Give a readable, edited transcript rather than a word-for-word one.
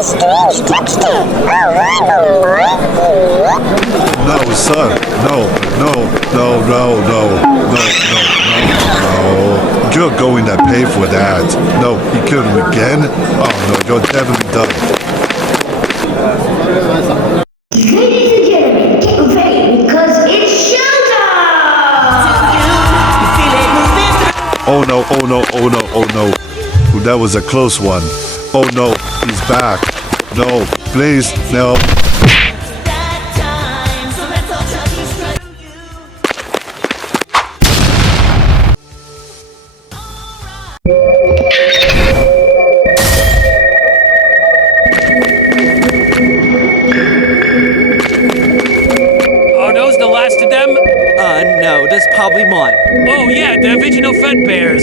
No, son. No, no, no, no, no, no, no, no. You're going to pay for that. No, you killed him again? Oh no, you're definitely done. Ladies and gentlemen, get ready because it's showtime! Oh no, oh no, oh no, oh no. Ooh, that was a close one. Oh no, he's back. No, please, no. Are those the last of them? No, there's probably more. Oh yeah, the original Fredbears.